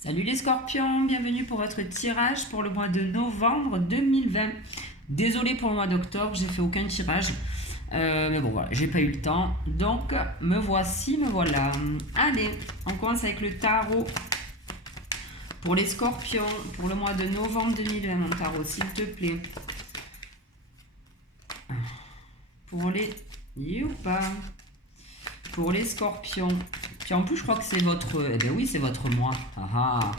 Salut les scorpions, bienvenue pour votre tirage pour le mois de novembre 2020. Désolée pour le mois d'octobre, j'ai fait aucun tirage. Mais bon voilà, j'ai pas eu le temps. Donc me voici, me voilà. Allez, on commence avec le tarot. Pour les scorpions, pour le mois de novembre 2020, mon tarot, s'il te plaît. Pour les... Youpa. Pour les scorpions. Puis en plus, je crois que c'est votre... Eh bien oui, c'est votre mois. Ah ah.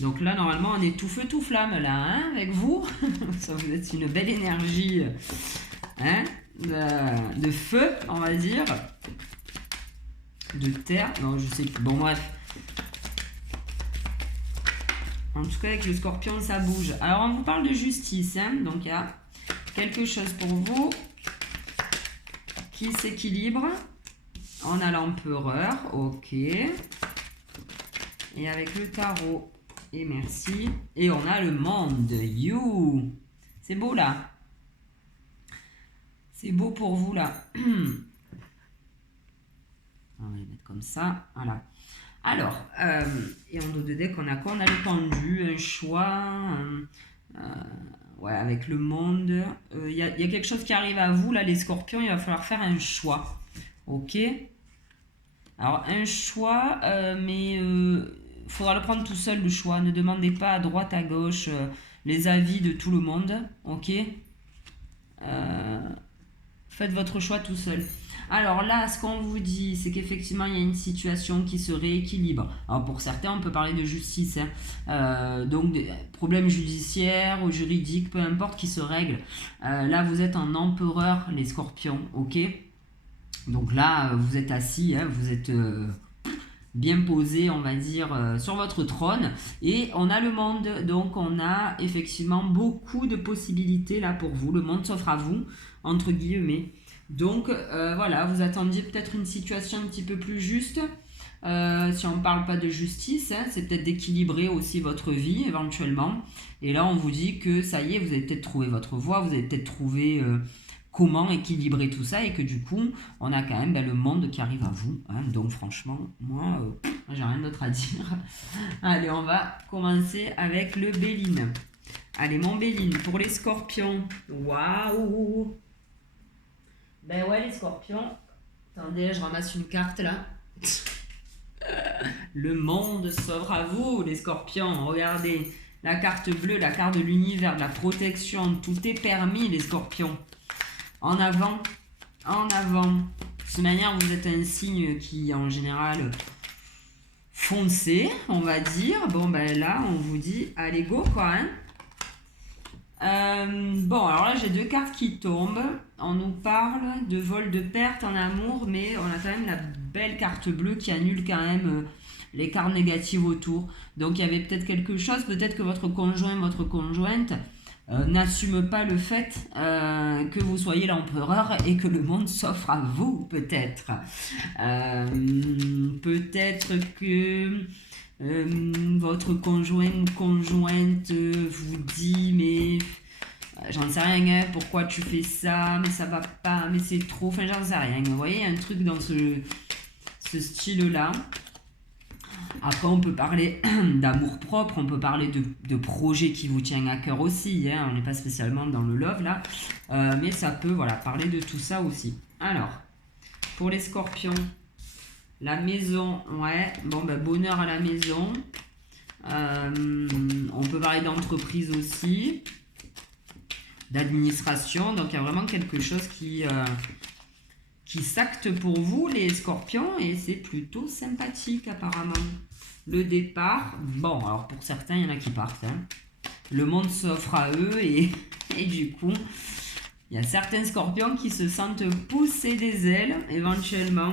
Donc là, normalement, on est tout feu, tout flamme, là, hein, avec vous. Ça, vous êtes une belle énergie, hein, de feu, on va dire. De terre. Non, je sais plus. Bon, bref. En tout cas, avec le scorpion, ça bouge. Alors, on vous parle de justice, hein. Donc, il y a quelque chose pour vous qui s'équilibre. On a l'empereur, ok. Et avec le tarot, et merci. Et on a le monde, you. C'est beau là. C'est beau pour vous là. On va les mettre comme ça, voilà. Alors, et en dos de deck, on a quoi? On a le pendu, un choix, ouais, avec le monde. Il y a quelque chose qui arrive à vous là, les scorpions, il va falloir faire un choix. Ok. Alors, un choix, mais il faudra le prendre tout seul, le choix. Ne demandez pas à droite, à gauche, les avis de tout le monde. Ok. Faites votre choix tout seul. Alors là, ce qu'on vous dit, c'est qu'effectivement, il y a une situation qui se rééquilibre. Alors pour certains, on peut parler de justice. Hein. Donc, des problèmes judiciaires ou juridiques, peu importe, qui se règlent. Là, vous êtes en empereur, les scorpions. Ok. Donc là, vous êtes assis, hein, vous êtes bien posé, on va dire, sur votre trône. Et on a le monde, donc on a effectivement beaucoup de possibilités là pour vous. Le monde s'offre à vous, entre guillemets. Donc voilà, vous attendiez peut-être une situation un petit peu plus juste. Si on ne parle pas de justice, hein, c'est peut-être d'équilibrer aussi votre vie éventuellement. Et là, on vous dit que ça y est, vous avez peut-être trouvé votre voie, vous avez peut-être trouvé... comment équilibrer tout ça et que du coup on a quand même le monde qui arrive à vous, hein. Donc franchement moi j'ai rien d'autre à dire. Allez, on va commencer avec le Béline. Allez, mon Béline pour les scorpions. Waouh. Ben ouais, les scorpions, attendez, je ramasse une carte là. Le monde s'offre à vous, les scorpions. Regardez, la carte bleue, la carte de l'univers, de la protection, tout est permis, les scorpions. En avant, en avant. De toute manière, vous êtes un signe qui, en général, foncé, on va dire. Bon, ben là, on vous dit, allez, go, quoi, hein. Bon, alors là, j'ai deux cartes qui tombent. On nous parle de vol de perte en amour, mais on a quand même la belle carte bleue qui annule quand même les cartes négatives autour. Donc, il y avait peut-être quelque chose, peut-être que votre conjoint, votre conjointe... n'assume pas le fait que vous soyez l'empereur et que le monde s'offre à vous, peut-être. Peut-être que votre conjoint ou conjointe vous dit mais j'en sais rien, hein, pourquoi tu fais ça, mais ça va pas, mais c'est trop, enfin j'en sais rien. Vous voyez, un truc dans ce style-là. Après, on peut parler d'amour propre, on peut parler de projets qui vous tiennent à cœur aussi, hein. On n'est pas spécialement dans le love là, mais ça peut voilà, parler de tout ça aussi. Alors, pour les scorpions, la maison, ouais, bon ben bonheur à la maison. On peut parler d'entreprise aussi, d'administration, donc il y a vraiment quelque chose qui s'acte pour vous, les scorpions, et c'est plutôt sympathique apparemment. Le départ, bon, alors pour certains, il y en a qui partent, hein. Le monde s'offre à eux et du coup, il y a certains scorpions qui se sentent pousser des ailes éventuellement.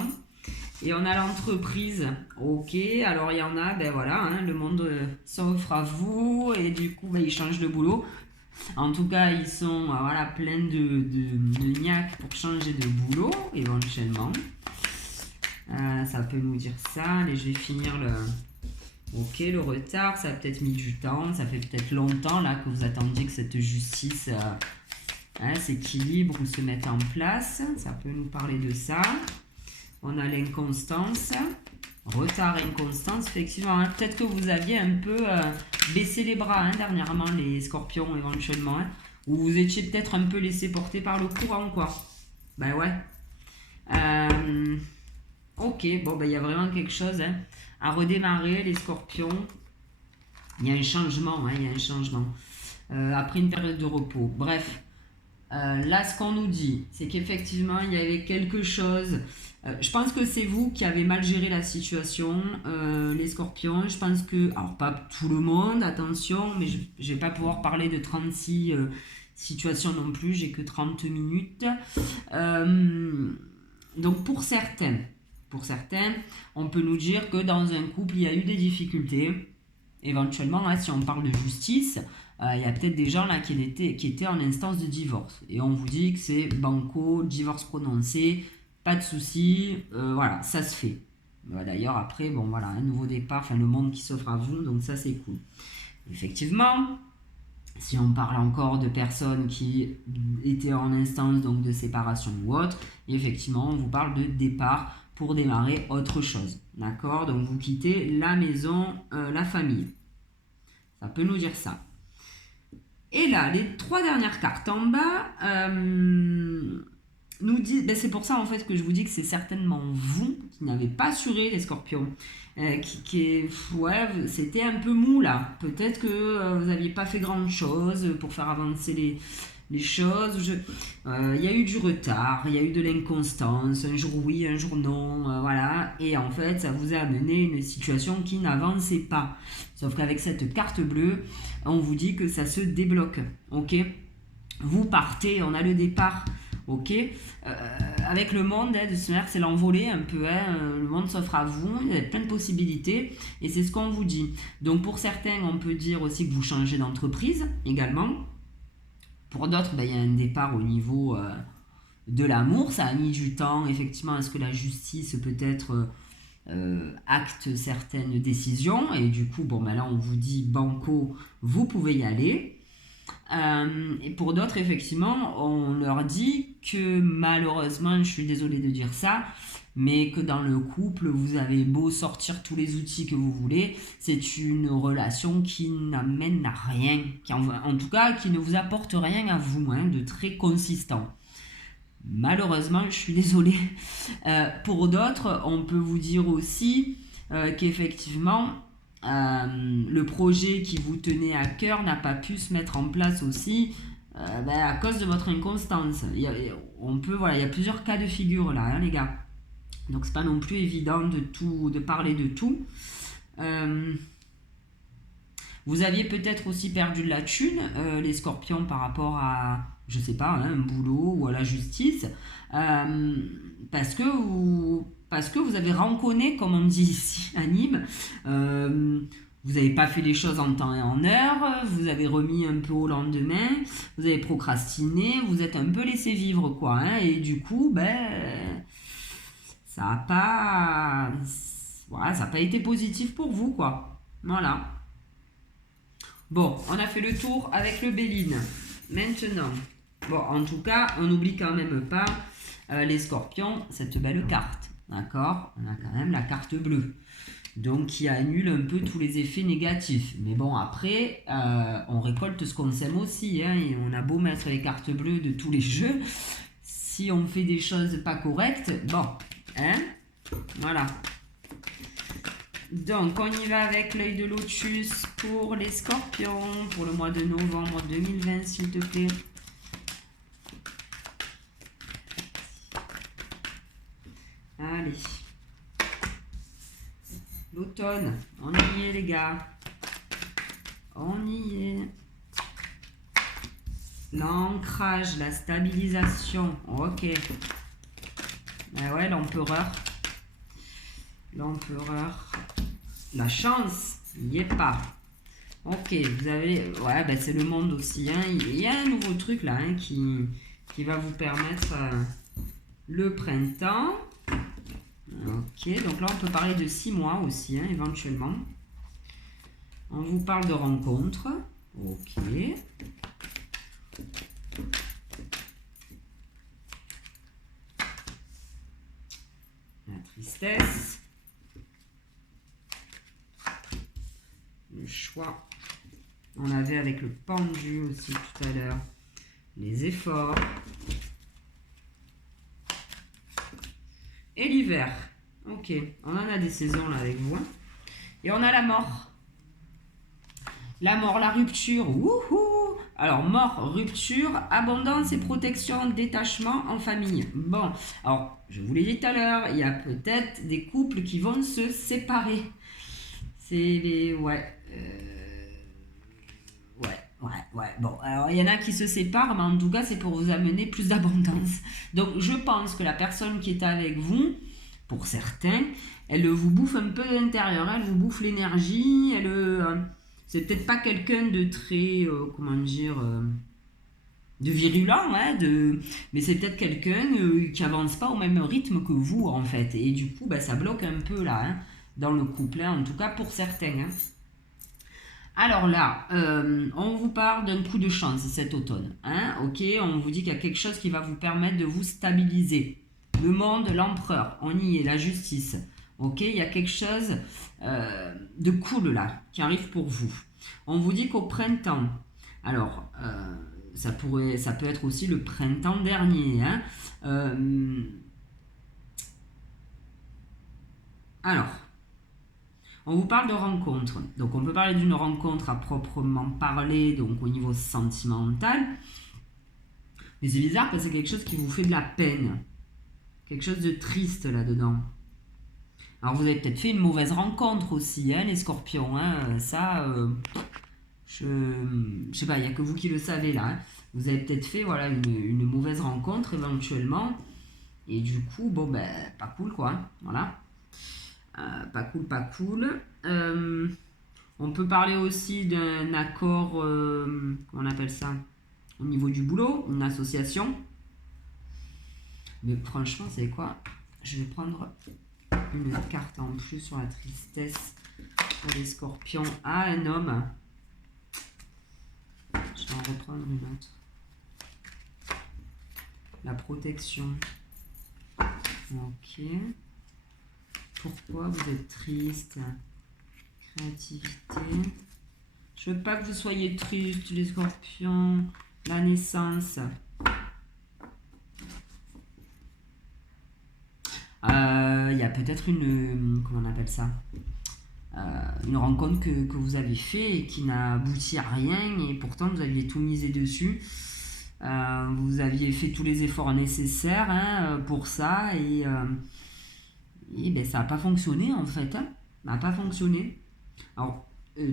Et on a l'entreprise, ok, alors il y en a, ben voilà, hein, le monde s'offre à vous et du coup, ben, ils changent de boulot. En tout cas, ils sont voilà, pleins de niaque pour changer de boulot, éventuellement. Ça peut nous dire ça. Allez, je vais finir le... Ok, le retard, ça a peut-être mis du temps. Ça fait peut-être longtemps là que vous attendiez que cette justice s'équilibre ou se mette en place. Ça peut nous parler de ça. On a l'inconstance. Retard, inconstance, effectivement. Hein. Peut-être que vous aviez un peu baissé les bras hein, dernièrement, les scorpions, éventuellement. Hein. Ou vous étiez peut-être un peu laissé porter par le courant, quoi. Ben ouais. Ok, bon, ben il y a vraiment quelque chose hein, à redémarrer, les scorpions. Il y a un changement, hein, il y a un changement. Après une période de repos. Bref, là, ce qu'on nous dit, c'est qu'effectivement, il y avait quelque chose. Je pense que c'est vous qui avez mal géré la situation, les scorpions. Je pense que, alors pas tout le monde, attention, mais je ne vais pas pouvoir parler de 36 situations non plus, j'ai que 30 minutes. Donc pour certains, on peut nous dire que dans un couple, il y a eu des difficultés. Éventuellement, là, si on parle de justice, il y a peut-être des gens là qui étaient en instance de divorce. Et on vous dit que c'est banco, divorce prononcé, pas de souci, voilà, ça se fait. D'ailleurs, après, bon voilà, un nouveau départ, enfin le monde qui s'offre à vous, donc ça c'est cool. Effectivement, si on parle encore de personnes qui étaient en instance donc de séparation ou autre, effectivement, on vous parle de départ pour démarrer autre chose. D'accord? Donc vous quittez la maison, la famille. Ça peut nous dire ça. Et là, les 3 dernières cartes en bas nous disent, ben c'est pour ça en fait que je vous dis que c'est certainement vous qui n'avez pas assuré les scorpions. Ouais, c'était un peu mou là. Peut-être que vous n'aviez pas fait grand chose pour faire avancer les choses. Il y a eu du retard, il y a eu de l'inconstance, un jour oui, un jour non, voilà. Et en fait, ça vous a amené une situation qui n'avançait pas. Sauf qu'avec cette carte bleue, on vous dit que ça se débloque, ok? Vous partez, on a le départ, ok? Avec le monde, hein, de ce manière, c'est l'envolée un peu, hein, le monde s'offre à vous, il y a plein de possibilités, et c'est ce qu'on vous dit. Donc pour certains, on peut dire aussi que vous changez d'entreprise également. Pour d'autres, il y a un départ au niveau de l'amour. Ça a mis du temps, effectivement, à ce que la justice peut-être acte certaines décisions. Et du coup, là, on vous dit banco, vous pouvez y aller. Et pour d'autres, effectivement, on leur dit que malheureusement, je suis désolée de dire ça, mais que dans le couple, vous avez beau sortir tous les outils que vous voulez, c'est une relation qui n'amène à rien, en tout cas qui ne vous apporte rien à vous, hein, de très consistant. Malheureusement, je suis désolée. Pour d'autres, on peut vous dire aussi qu'effectivement, le projet qui vous tenait à cœur n'a pas pu se mettre en place aussi à cause de votre inconstance. Il y a plusieurs cas de figure là, hein, les gars. Donc c'est pas non plus évident de parler de tout. Vous aviez peut-être aussi perdu de la thune, les scorpions, par rapport à, je sais pas, hein, un boulot ou à la justice, parce que vous avez ranconné, comme on dit ici à Nîmes. Vous n'avez pas fait les choses en temps et en heure, vous avez remis un peu au lendemain, vous avez procrastiné, vous êtes un peu laissé vivre, quoi. Hein, et du coup, ça n'a pas... Voilà, ça n'a pas été positif pour vous, quoi. Voilà. Bon, on a fait le tour avec le Béline. Maintenant, bon, en tout cas, on n'oublie quand même pas les scorpions, cette belle carte. D'accord? On a quand même la carte bleue. Donc, qui annule un peu tous les effets négatifs. Mais bon, après, on récolte ce qu'on sème aussi. Hein, et on a beau mettre les cartes bleues de tous les jeux. Si on fait des choses pas correctes, bon, hein? Voilà. Donc, on y va avec l'œil de lotus pour les scorpions, pour le mois de novembre 2020, s'il te plaît. Allez. L'automne, on y est, les gars. On y est. L'ancrage, la stabilisation. Ok. Ah ouais, l'empereur. L'empereur. La chance, il n'y est pas. Ok, vous avez... Ouais, c'est le monde aussi. Hein. Il y a un nouveau truc là hein, qui va vous permettre le printemps. Ok, donc là on peut parler de 6 mois aussi, hein, éventuellement. On vous parle de rencontres. Ok. tristesse. Le choix. On avait avec le pendu aussi tout à l'heure. Les efforts. Et l'hiver. Ok, on en a des saisons là avec vous. Hein. Et on a la mort. La mort, la rupture. Wouhou! Alors, mort, rupture, abondance et protection, détachement en famille. Bon, alors, je vous l'ai dit tout à l'heure, il y a peut-être des couples qui vont se séparer. C'est les... Ouais. Ouais. Bon, alors il y en a qui se séparent, mais en tout cas, c'est pour vous amener plus d'abondance. Donc, je pense que la personne qui est avec vous, pour certains, elle vous bouffe un peu de l'intérieur, elle vous bouffe l'énergie, c'est peut-être pas quelqu'un de très, comment dire, de virulent, hein, mais c'est peut-être quelqu'un qui avance pas au même rythme que vous, en fait. Et du coup, bah, ça bloque un peu là, hein, dans le couple, hein, en tout cas pour certains. Hein. Alors là, on vous parle d'un coup de chance cet automne. Hein, ok, on vous dit qu'il y a quelque chose qui va vous permettre de vous stabiliser. Le monde, l'empereur, on y est, la justice. Ok, il y a quelque chose de cool là qui arrive pour vous. On vous dit qu'au printemps, alors ça peut être aussi le printemps dernier. Hein, alors, on vous parle de rencontre. Donc on peut parler d'une rencontre à proprement parler, donc au niveau sentimental. Mais c'est bizarre parce que c'est quelque chose qui vous fait de la peine. Quelque chose de triste là-dedans. Alors vous avez peut-être fait une mauvaise rencontre aussi, hein, les scorpions. Hein, ça, je sais pas, il n'y a que vous qui le savez là. Hein. Vous avez peut-être fait voilà, une mauvaise rencontre éventuellement. Et du coup, bon, ben, pas cool quoi. Hein, voilà. Pas cool. On peut parler aussi d'un accord, comment on appelle ça, au niveau du boulot, une association. Mais franchement, c'est quoi? Je vais prendre une carte en plus sur la tristesse pour les scorpions. Ah, un homme. Je vais en reprendre une autre. La protection. Ok. Pourquoi vous êtes triste? Créativité. Je veux pas que vous soyez triste, les scorpions. La naissance. Il y a peut-être une... Comment on appelle ça? Une rencontre que vous avez fait et qui n'a abouti à rien et pourtant vous aviez tout misé dessus. Vous aviez fait tous les efforts nécessaires hein, pour ça et ben, ça n'a pas fonctionné en fait. Hein. Ça n'a pas fonctionné. Alors,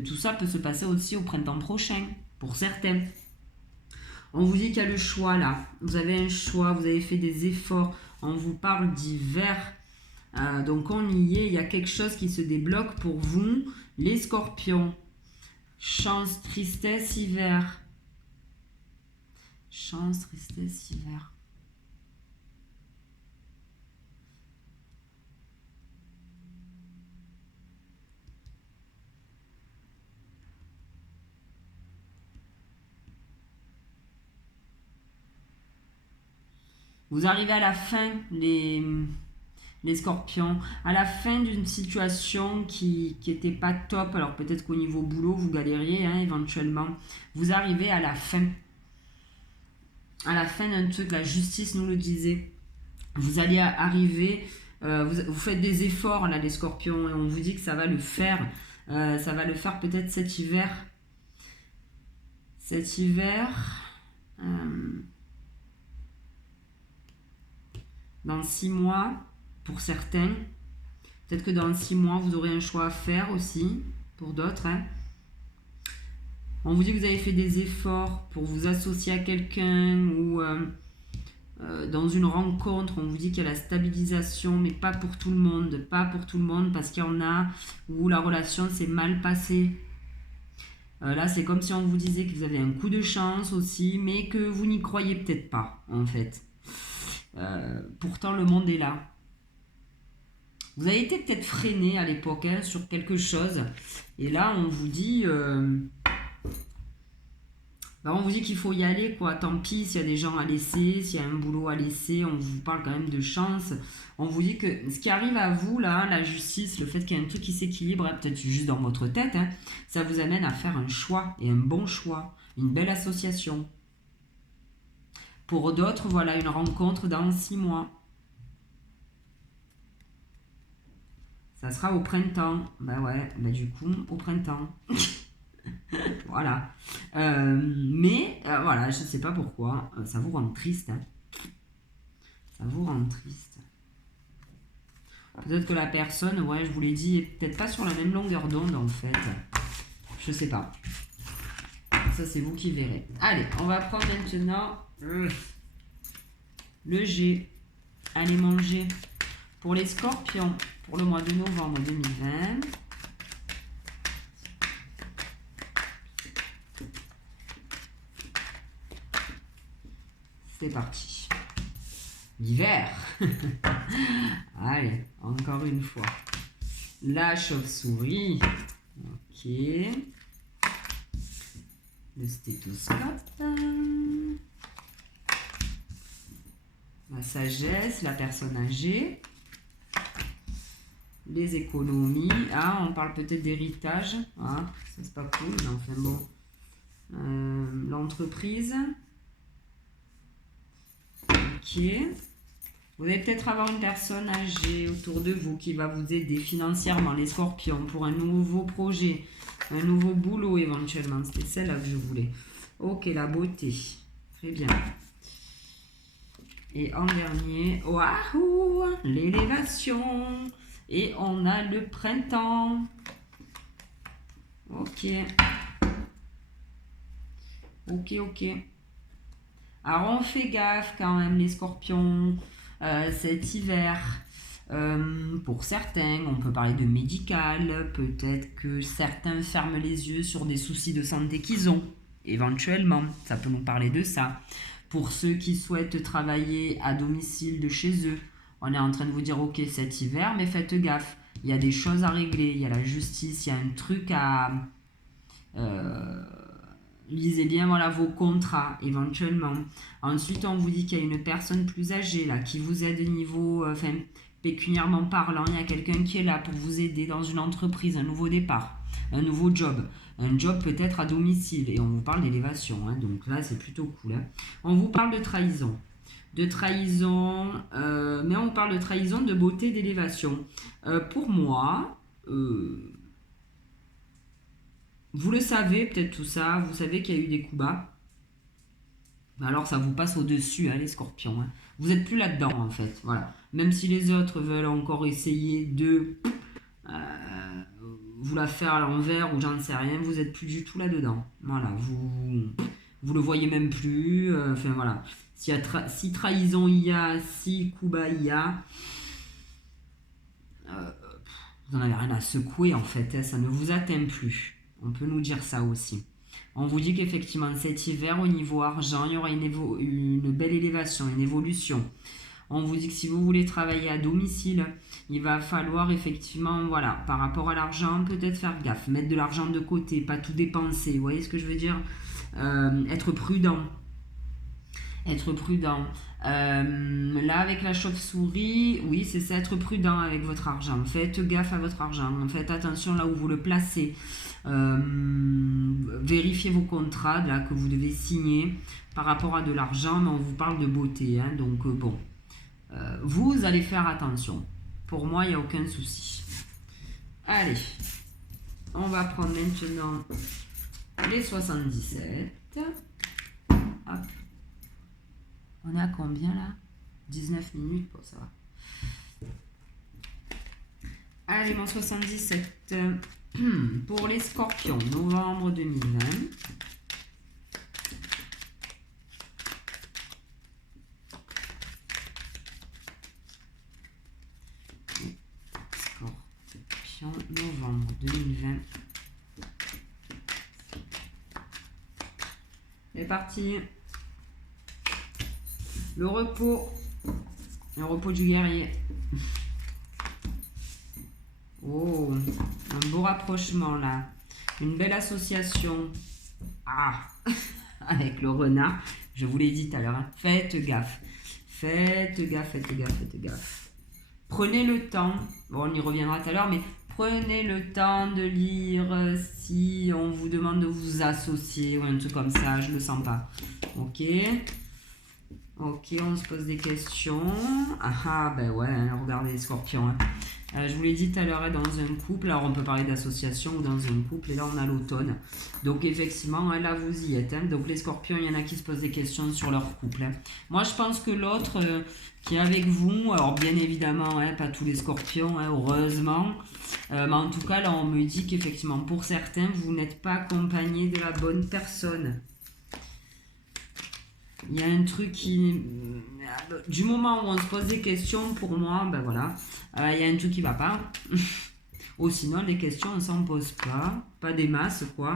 tout ça peut se passer aussi au printemps prochain, pour certains. On vous dit qu'il y a le choix là. Vous avez un choix, vous avez fait des efforts. On vous parle d'hiver. Donc on y est, il y a quelque chose qui se débloque pour vous, les scorpions. Chance, tristesse, hiver. Chance, tristesse, hiver. Vous arrivez à la fin, les scorpions, à la fin d'une situation qui n'était pas top, alors peut-être qu'au niveau boulot, vous galériez hein, éventuellement. Vous arrivez à la fin d'un truc, la justice nous le disait. Vous allez arriver, vous faites des efforts là les scorpions, et on vous dit que ça va le faire. Ça va le faire peut-être cet hiver. Cet hiver... dans 6 mois, pour certains. Peut-être que dans 6 mois, vous aurez un choix à faire aussi, pour d'autres. Hein. On vous dit que vous avez fait des efforts pour vous associer à quelqu'un ou dans une rencontre, on vous dit qu'il y a la stabilisation, mais pas pour tout le monde. Pas pour tout le monde, parce qu'il y en a où la relation s'est mal passée. Là, c'est comme si on vous disait que vous avez un coup de chance aussi, mais que vous n'y croyez peut-être pas, en fait. Pourtant le monde est là. Vous avez été peut-être freiné à l'époque hein, sur quelque chose et là on vous dit Ben, on vous dit qu'il faut y aller, quoi. Tant pis s'il y a des gens à laisser, s'il y a un boulot à laisser, on vous parle quand même de chance. On vous dit que ce qui arrive à vous, là, la justice, le fait qu'il y ait un truc qui s'équilibre, hein, peut-être juste dans votre tête, hein, ça vous amène à faire un choix, et un bon choix, une belle association. Pour d'autres, voilà, une rencontre dans 6 mois. Ça sera au printemps. Ben ouais, ben du coup, au printemps. Voilà. Voilà, je ne sais pas pourquoi. Ça vous rend triste. Hein. Ça vous rend triste. Peut-être que la personne, ouais, je vous l'ai dit, est peut-être pas sur la même longueur d'onde en fait. Je sais pas. Ça, c'est vous qui verrez. Allez, on va prendre maintenant le G. Allez manger. Pour les scorpions, pour le mois de novembre 2020. C'est parti. L'hiver. Allez, encore une fois. La chauve-souris. Ok. Le stéthoscope. La sagesse, la personne âgée. Les économies. Ah, on parle peut-être d'héritage. Ah, ça c'est pas cool, mais enfin bon. L'entreprise. Ok. Vous allez peut-être avoir une personne âgée autour de vous qui va vous aider financièrement, les scorpions, pour un nouveau projet, un nouveau boulot éventuellement. C'était celle-là que je voulais. Ok, la beauté. Très bien. Et en dernier, waouh, l'élévation. Et on a le printemps. Ok. Ok, ok. Alors on fait gaffe quand même les scorpions cet hiver. Pour certains, on peut parler de médical. Peut-être que certains ferment les yeux sur des soucis de santé qu'ils ont. Éventuellement, ça peut nous parler de ça. Pour ceux qui souhaitent travailler à domicile de chez eux, on est en train de vous dire ok cet hiver, mais faites gaffe. Il y a des choses à régler, il y a la justice, il y a un truc à... lisez bien voilà, vos contrats éventuellement. Ensuite, on vous dit qu'il y a une personne plus âgée là, qui vous aide au niveau, pécuniairement parlant. Il y a quelqu'un qui est là pour vous aider dans une entreprise, un nouveau départ, un nouveau job. Un job peut-être à domicile. Et on vous parle d'élévation. Hein, donc là, c'est plutôt cool. Hein. On vous parle de trahison. De trahison, mais on vous parle de trahison, de beauté, d'élévation. Pour moi... vous le savez, peut-être tout ça, vous savez qu'il y a eu des coups bas. Alors ça vous passe au-dessus, hein, les scorpions. Hein. Vous n'êtes plus là-dedans, en fait. Voilà. Même si les autres veulent encore essayer de vous la faire à l'envers ou j'en sais rien, vous n'êtes plus du tout là-dedans. Voilà, vous le voyez même plus. Enfin voilà. Si trahison il y a, si coup bas il y a, vous n'en avez rien à secouer, en fait. Hein, ça ne vous atteint plus. On peut nous dire ça aussi. On vous dit qu'effectivement, cet hiver, au niveau argent, il y aura une belle élévation, une évolution. On vous dit que si vous voulez travailler à domicile, il va falloir effectivement, voilà, par rapport à l'argent, peut-être faire gaffe. Mettre de l'argent de côté, pas tout dépenser. Vous voyez ce que je veux dire ? Être prudent. Être prudent. Là, avec la chauve-souris, oui, c'est ça, être prudent avec votre argent. Faites gaffe à votre argent. Faites attention là où vous le placez. Vérifiez vos contrats là, que vous devez signer par rapport à de l'argent, mais on vous parle de beauté. Hein, donc, bon, vous allez faire attention. Pour moi, il n'y a aucun souci. Allez, on va prendre maintenant les 77. Hop. On est à combien là ? 19 minutes, pour ça va. Allez, mon 77. Pour les scorpions, novembre 2020. Scorpion, novembre 2020. C'est parti. Le repos du guerrier. Oh, un beau rapprochement là. Une belle association. Ah, avec le renard. Je vous l'ai dit tout à l'heure, hein. Faites gaffe. Faites gaffe, faites gaffe, faites gaffe. Prenez le temps, bon, on y reviendra tout à l'heure, mais prenez le temps de lire si on vous demande de vous associer ou un truc comme ça, je le sens pas. Ok. Ok, on se pose des questions. Ah, ben ouais, hein, regardez les scorpions. Hein. Je vous l'ai dit tout à l'heure, dans un couple, alors on peut parler d'association ou dans un couple, et là on a l'automne. Donc effectivement, hein, là vous y êtes. Hein. Donc les scorpions, il y en a qui se posent des questions sur leur couple. Hein. Moi je pense que l'autre qui est avec vous, alors bien évidemment, hein, pas tous les scorpions, hein, heureusement, mais en tout cas là on me dit qu'effectivement pour certains, vous n'êtes pas accompagné de la bonne personne. Il y a un truc qui... Du moment où on se pose des questions, pour moi, ben voilà, il y a un truc qui va pas. Ou sinon, les questions, on s'en pose pas. Pas des masses, quoi.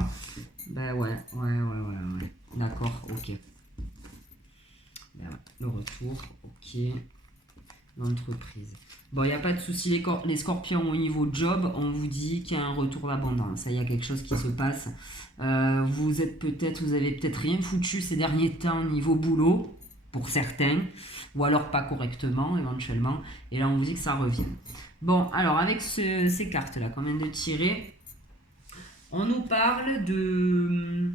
Ben ouais. D'accord, ok. Ben ouais, le retour, ok. L'entreprise. Bon, il n'y a pas de souci, les scorpions au niveau job, on vous dit qu'il y a un retour d'abondance. Il y a quelque chose qui se passe. Vous avez peut-être rien foutu ces derniers temps au niveau boulot, pour certains, ou alors pas correctement éventuellement. Et là, on vous dit que ça revient. Bon, alors avec ces cartes-là qu'on vient de tirer, on nous parle de...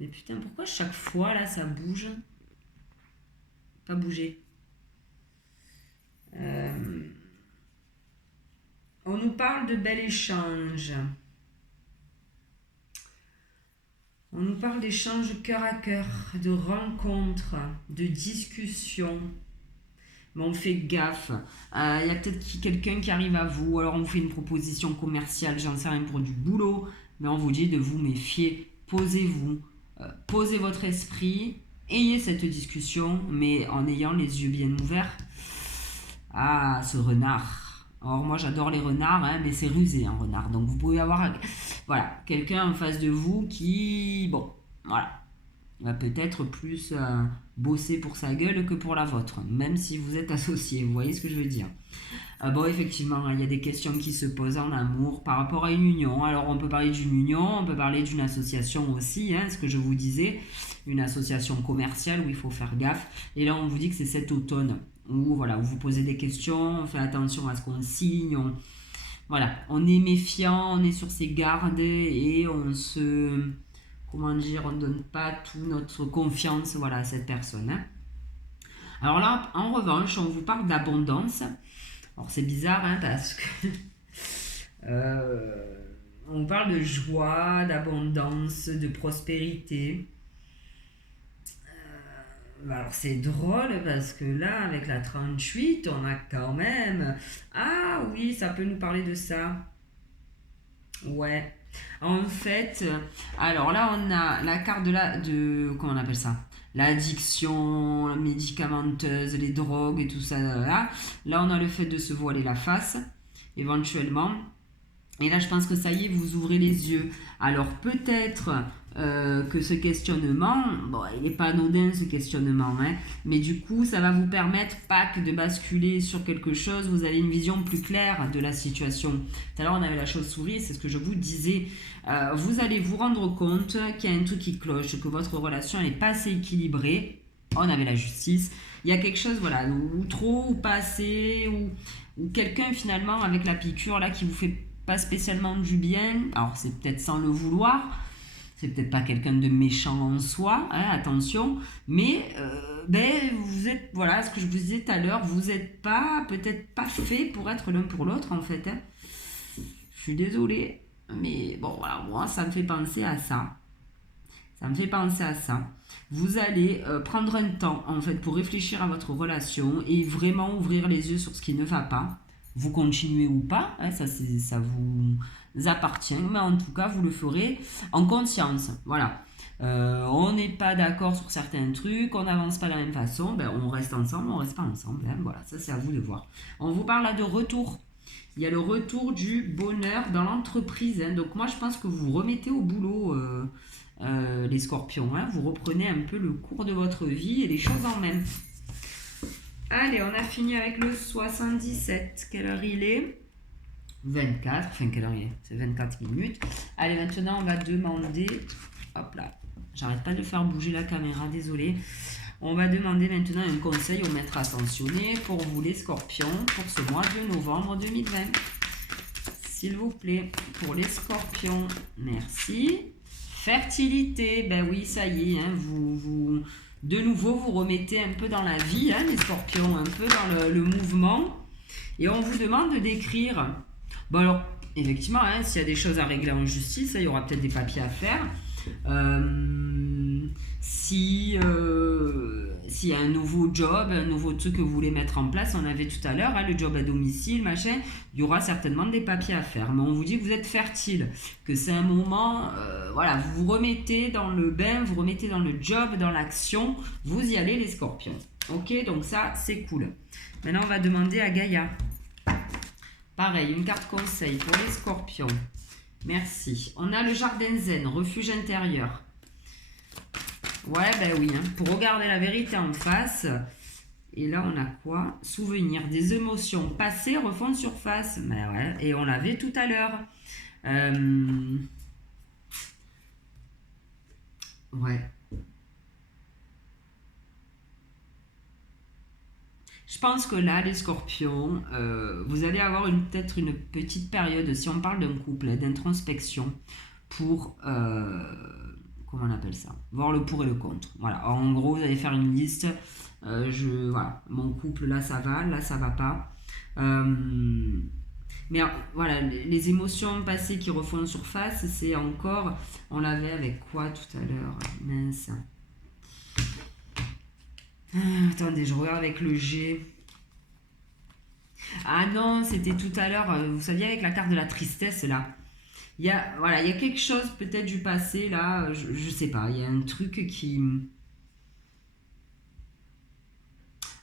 Mais putain, pourquoi chaque fois, là, ça bouge? Pas bouger. On nous parle de bel échange. On nous parle d'échanges cœur à cœur, de rencontres, de discussions. Mais on fait gaffe. Il y a peut-être quelqu'un qui arrive à vous, alors on vous fait une proposition commerciale, j'en sais rien, pour du boulot, mais on vous dit de vous méfier. Posez-vous, posez votre esprit, ayez cette discussion, mais en ayant les yeux bien ouverts. Ah, ce renard. Alors moi j'adore les renards, hein, mais c'est rusé un renard. Donc vous pouvez avoir voilà, quelqu'un en face de vous qui, bon, voilà, va peut-être plus bosser pour sa gueule que pour la vôtre, même si vous êtes associés, vous voyez ce que je veux dire. Bon, effectivement, il y a des questions qui se posent en amour par rapport à une union. Alors on peut parler d'une union, on peut parler d'une association aussi, hein, ce que je vous disais, une association commerciale où il faut faire gaffe. Et là on vous dit que c'est cet automne où voilà, où vous posez des questions, on fait attention à ce qu'on signe, voilà, on est méfiant, on est sur ses gardes et on se, comment dire, on ne donne pas toute notre confiance, voilà, à cette personne. Hein. Alors là, en revanche, on vous parle d'abondance. Alors c'est bizarre, hein, parce que on parle de joie, d'abondance, de prospérité. Alors c'est drôle parce que là, avec la 38, on a quand même... Ah oui, ça peut nous parler de ça. Ouais. En fait, alors là, on a la carte de comment on appelle ça? L'addiction médicamenteuse, les drogues et tout ça. Là, on a le fait de se voiler la face, éventuellement. Et là, je pense que ça y est, vous ouvrez les yeux. Alors peut-être que ce questionnement, bon, il n'est pas anodin ce questionnement, hein, mais du coup, ça va vous permettre pas que de basculer sur quelque chose, vous avez une vision plus claire de la situation. Tout à l'heure, on avait la chauve-souris, c'est ce que je vous disais. Vous allez vous rendre compte qu'il y a un truc qui cloche, que votre relation n'est pas assez équilibrée. On avait la justice. Il y a quelque chose, voilà, ou trop, ou pas assez, ou quelqu'un finalement avec la piqûre là qui vous fait pas spécialement du bien. Alors c'est peut-être sans le vouloir, c'est peut-être pas quelqu'un de méchant en soi, hein, attention, mais vous êtes, voilà ce que je vous disais tout à l'heure, vous n'êtes pas, peut-être pas fait pour être l'un pour l'autre en fait. Hein. Je suis désolée, mais bon voilà, moi ça me fait penser à ça. Ça me fait penser à ça. Vous allez prendre un temps en fait pour réfléchir à votre relation et vraiment ouvrir les yeux sur ce qui ne va pas. Vous continuez ou pas, hein, ça vous appartient, mais en tout cas, vous le ferez en conscience. Voilà. On n'est pas d'accord sur certains trucs, on n'avance pas de la même façon, ben, on reste ensemble, on reste pas ensemble. Hein, voilà, ça c'est à vous de voir. On vous parle là de retour. Il y a le retour du bonheur dans l'entreprise. Hein. Donc moi, je pense que vous vous remettez au boulot, les scorpions. Hein. Vous reprenez un peu le cours de votre vie et les choses en main. Allez, on a fini avec le 77. Quelle heure il est? 24. Enfin, quelle heure il est? C'est 24 minutes. Allez, maintenant, on va demander... Hop là. J'arrête pas de faire bouger la caméra, désolé. On va demander maintenant un conseil au maître ascensionné pour vous les scorpions pour ce mois de novembre 2020. S'il vous plaît, pour les scorpions, merci. Fertilité, ben oui, ça y est, hein, de nouveau, vous remettez un peu dans la vie, hein, les scorpions, un peu dans le mouvement. Et on vous demande de décrire. Bon alors, effectivement, hein, s'il y a des choses à régler en justice, il y aura peut-être des papiers à faire. S'il y a un nouveau job, un nouveau truc que vous voulez mettre en place, on avait tout à l'heure, hein, le job à domicile, machin, il y aura certainement des papiers à faire. Mais on vous dit que vous êtes fertile, que c'est un moment, voilà, vous vous remettez dans le bain, vous remettez dans le job, dans l'action, vous y allez les scorpions. Ok, donc ça, c'est cool. Maintenant, on va demander à Gaïa. Pareil, une carte conseil pour les scorpions. Merci. On a le jardin zen, refuge intérieur. Ouais, ben oui, hein, pour regarder la vérité en face. Et là, on a quoi? Souvenirs, des émotions passées refont surface. Ben ouais, et on l'avait tout à l'heure. Ouais. Je pense que là, les scorpions, vous allez avoir peut-être une petite période, si on parle d'un couple, d'introspection pour, comment on appelle ça? Voir le pour et le contre. Voilà, en gros, vous allez faire une liste. Voilà, mon couple, là, ça va pas. Mais voilà, les émotions passées qui refont surface, c'est encore, on l'avait avec quoi tout à l'heure? Mince. Attendez, je regarde avec le G. Ah non, c'était tout à l'heure, vous saviez, avec la carte de la tristesse, là. Voilà, il y a quelque chose peut-être du passé, là, je sais pas, il y a un truc qui...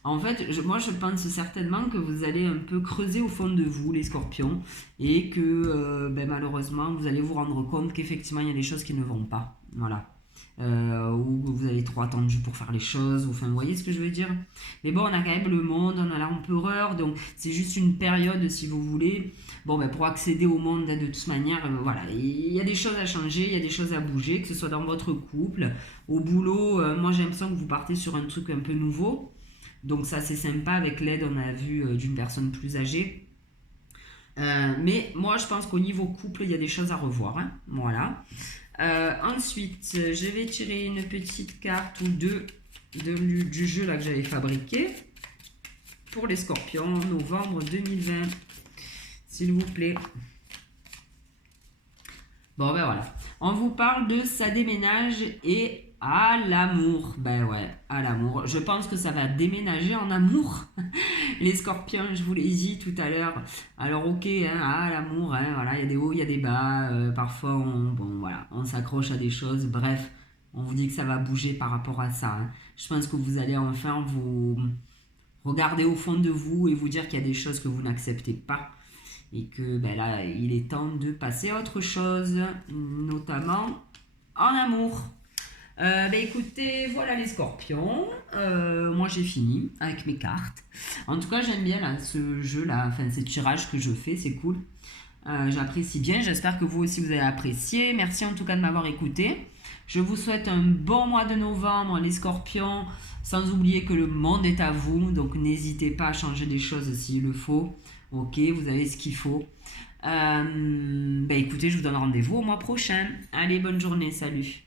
En fait, moi je pense certainement que vous allez un peu creuser au fond de vous, les scorpions, et que malheureusement, vous allez vous rendre compte qu'effectivement, il y a des choses qui ne vont pas. Voilà. Ou vous avez trop attendu pour faire les choses, enfin vous voyez ce que je veux dire. Mais bon, on a quand même le monde, on a l'empereur, donc c'est juste une période si vous voulez. Bon, pour accéder au monde de toute manière, voilà, il y a des choses à changer, il y a des choses à bouger, que ce soit dans votre couple, au boulot. Moi j'ai l'impression que vous partez sur un truc un peu nouveau, donc ça c'est sympa avec l'aide, on a vu, d'une personne plus âgée. Mais moi je pense qu'au niveau couple il y a des choses à revoir, hein, voilà. Ensuite, je vais tirer une petite carte ou deux du jeu là que j'avais fabriqué pour les scorpions, novembre 2020, s'il vous plaît. Bon, ben voilà. On vous parle de ça déménage et à l'amour. Ben ouais, à l'amour. Je pense que ça va déménager en amour. Les scorpions, je vous l'ai dit tout à l'heure. Alors ok, hein, à l'amour, hein, voilà, il y a des hauts, il y a des bas. Parfois, on s'accroche à des choses. Bref, on vous dit que ça va bouger par rapport à ça. Hein. Je pense que vous allez enfin vous regarder au fond de vous et vous dire qu'il y a des choses que vous n'acceptez pas. Et que là, il est temps de passer à autre chose, notamment en amour. Écoutez, voilà les scorpions. Moi j'ai fini avec mes cartes. En tout cas, j'aime bien là, ce jeu-là, enfin ces tirages que je fais, c'est cool. J'apprécie bien, j'espère que vous aussi vous avez apprécié. Merci en tout cas de m'avoir écouté. Je vous souhaite un bon mois de novembre, les scorpions, sans oublier que le monde est à vous, donc n'hésitez pas à changer des choses s'il le faut. Ok, vous avez ce qu'il faut. Écoutez, je vous donne rendez-vous au mois prochain. Allez, bonne journée, salut.